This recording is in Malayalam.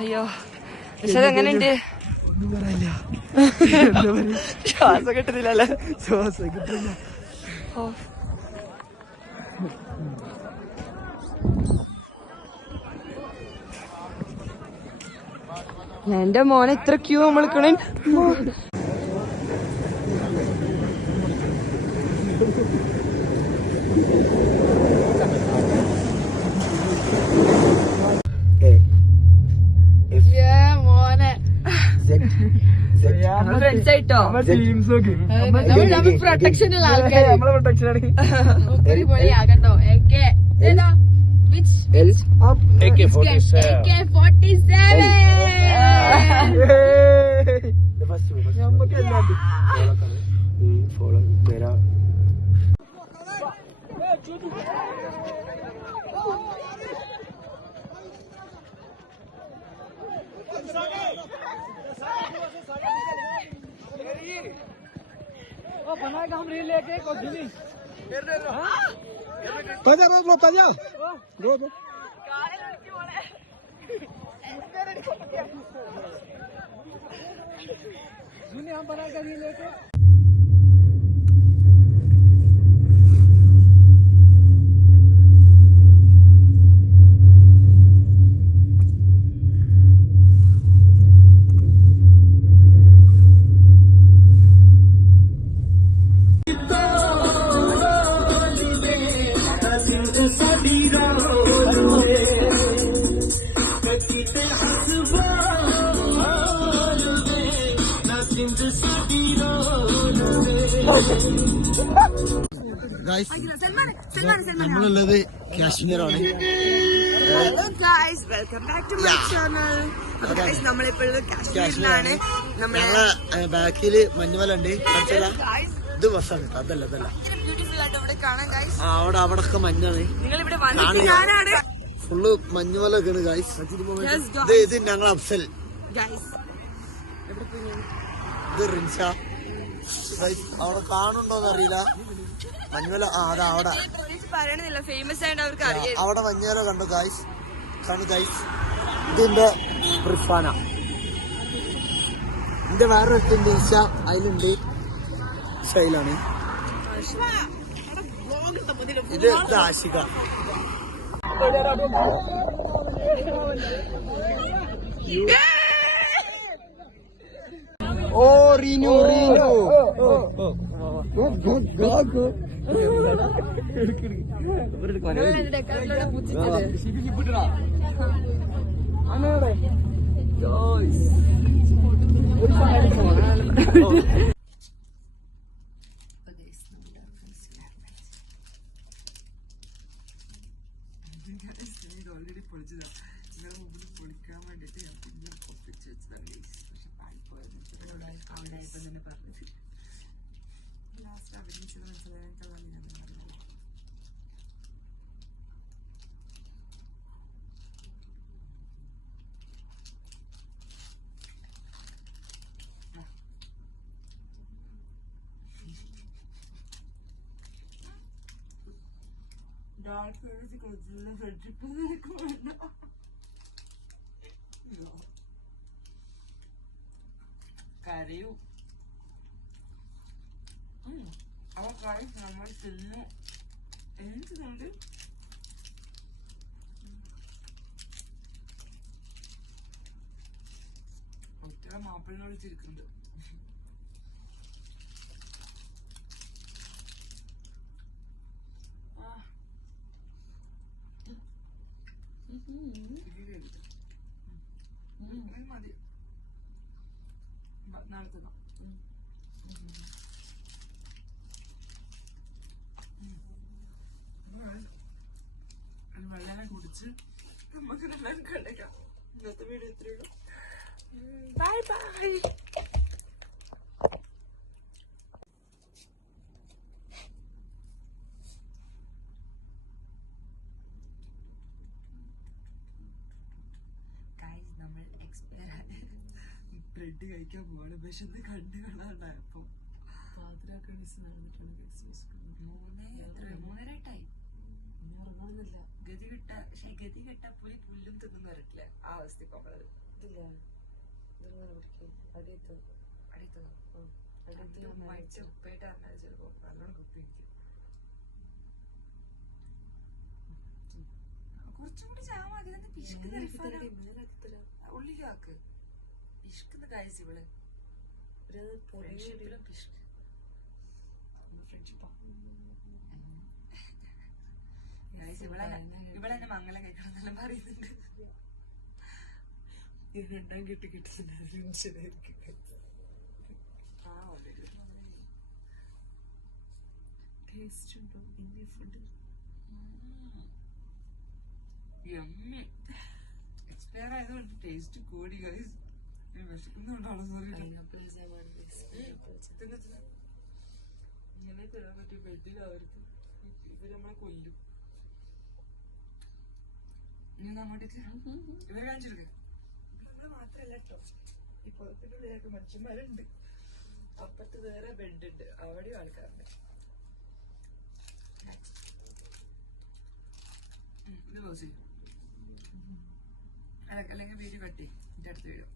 അയ്യോ പക്ഷെ അതെങ്ങനെയുണ്ട്? ശ്വാസം കിട്ടുന്നില്ലല്ലേ? ശ്വാസം കിട്ടില്ല. എന്റെ മോനെ ഇത്ര ക്യൂ നമ്മളിക്കണേ. പ്രൊട്ടക്ഷനുള്ള ആൾക്കാർ പൊളിയാകട്ടോ. बनाएगा हम रील लेके कुछ नहीं ताजा रोक लो ताजा रोक हम बनाएगा रील लेके നമ്മളുള്ളത് കാശ്മീരാണ്. ഞങ്ങളെ ബാക്കില് മഞ്ഞുമല ഉണ്ട്. ഇത് ബസ്സാണ്. അതല്ല അവിടെ അവിടൊക്കെ മഞ്ഞാണ്. ഫുള്ള് മഞ്ഞുമല ഒക്കെയാണ് ഗായ്സ്. ഇത് ഞങ്ങൾ അഫ്സൽ, ഇത് റിൻഷ. അവിടെ കാണുണ്ടോന്ന് അറിയില്ല മഞ്ഞുമല. അതാ അവിടെ അവിടെ മഞ്ഞുമല കണ്ടു ഗായ്സ്. കാണു ഗായ്സ്. ഇതിന്റെ റിഫാന. ഇതിന്റെ വേറെ ഇട്ടുണ്ട് ഈശ. അതിലുണ്ട് ഷൈലാണ്. ഇത് ആശിക. ഓ റീനു റീനു ഓൾറെഡി പൊളിച്ചത് നിങ്ങളുടെ മുമ്പിൽ പൊളിക്കാൻ വേണ്ടിട്ട് ഞാൻ പിന്നെ പൊപ്പിച്ച് വെച്ചതാണ്. പക്ഷെ പാടിപ്പോയത് അവിടെ ആയപ്പോൾ തന്നെ പറഞ്ഞത് ലാസ്റ്റ് അഭിനയിച്ചത് മനസ്സിലാക്കാൻ കരയൂ. അവ കറി നമ്മൾ തിന്നു. എന്തുകൊണ്ട് ഒറ്റ മാപ്പിളിനെ വിളിച്ചിരിക്കുന്നുണ്ട്. മതി നാളത്തെ വെള്ളം കുടിച്ച് നമുക്ക് കണ്ടേക്കാം. ഇന്നത്തെ വീഡിയോ ഇത്രയുള്ളൂ. Bye bye. ബ്രെഡ് കഴിക്കാൻ പോവാണ്. വിശന്ന് കണ്ട് കാണാണ്ടായപ്പോ പാതിരാക്കണീസ് നടന്നിട്ടുണ്ട്. 3:30 ഇനി ഇറങ്ങാൻ പക്ഷെ ഗതി കെട്ടാ പുലി പുല്ലും തിന്നു വരട്ടില്ല ആ അവസ്ഥ ഇപ്പൊ നമ്മളത് ഇതില്ല ഇതിങ്ങനെ പിടിക്കും അടിയത്തോ അടിയത്തോ മടിച്ച് ഉപ്പായിട്ട് അറിഞ്ഞാൽ ചിലപ്പോ നല്ലോണം കുപ്പി ഇരിക്കും കുറച്ചും കൂടി ചാമാക്കി പിശുക്കുന്ന ഉള്ളിലാക്ക് പിശുക്കുന്ന കാഴ്ച ഇവള് ഫ്രണ്ട്ഷിപ്പിലും പിശുക്ക് ഫ്രണ്ട്ഷിപ്പാ ഇവളെന്നെ മംഗലം കഴിക്കണം എന്നെല്ലാം പറയുന്നുണ്ട് ഇത് രണ്ടാം കെട്ടി കിട്ടുന്നുണ്ടായിരിക്കും ടേസ്റ്റ് ഉണ്ടോ ഇന്ത്യ ഫുഡ് എക്സ്പയർ ആയതുകൊണ്ട് ടേസ്റ്റ് കൂടി ഗൈസ് വിശക്കുന്നുണ്ടാണോ സോറി ഇങ്ങനെ തരാൻ പറ്റും ബെഡിൽ അവർക്ക് ഇവര് നമ്മളെ കൊല്ലും ഇനി അങ്ങോട്ടേക്ക് ഇവരെ കാണിച്ചെടുക്ക നമ്മള് മാത്രല്ല കേട്ടോ ഈ പുറത്തിന്റെ ഉള്ളിലൊക്കെ മനുഷ്യന്മാരുണ്ട് അപ്പുറത്ത് വേറെ ബെഡ് ഉണ്ട് അവിടെയും ആൾക്കാരുണ്ട് ഇത് പോസ് ചെയ്യും അല്ലെങ്കിൽ വീഡിയോ കട്ടി എന്റെ അടുത്ത് വീഴും